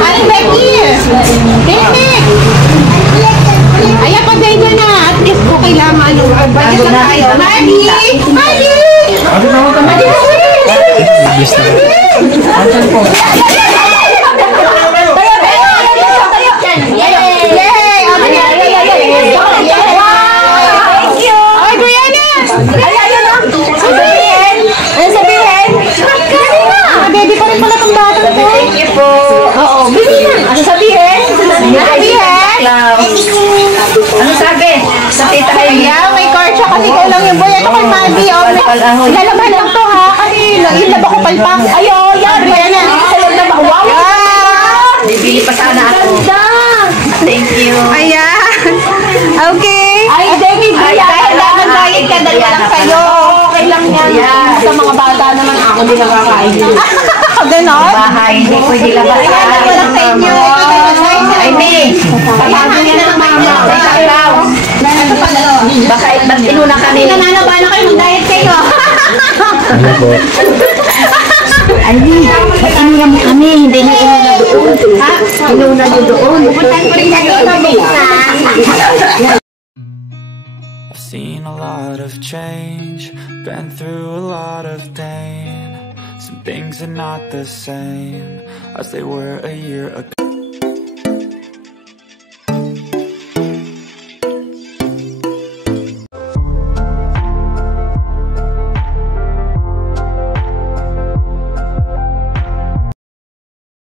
Aling Becky! Becky! Ayan, pag na na. At least okay lang. Ano, budget lang tayo. Madi! Madi! Madi! Ano sabi? Sa tita kayo. Yeah, may car siya kasi ko lang yung boy. Ito kay Maddie. Lalaban lang to ha. Kasi ilab ako palpak. Ayo, yan. Yan na. Salog na ba? Wow. Bibili pa sana ako. Thank you. Ayan. Okay. Ay, David. Dahil naman diet ka, dalawa lang sa'yo. Okay lang yan. Sa mga bata naman ako din nakakain. Ganon? Bahay. Hindi pwede lang. Ayan, dalawa lang sa inyo. Ay, May. Pagkakain na ng mama. Baka ba't inuna kami? Nananaba na kayo, mag-diet kayo. Ay, ba't inuna mo kami? Hindi na inuna doon. Ha? Inuna nyo doon. Pupuntan ko rin na dito, I've seen a lot of change, been through a lot of pain. Some things are not the same as they were a year ago.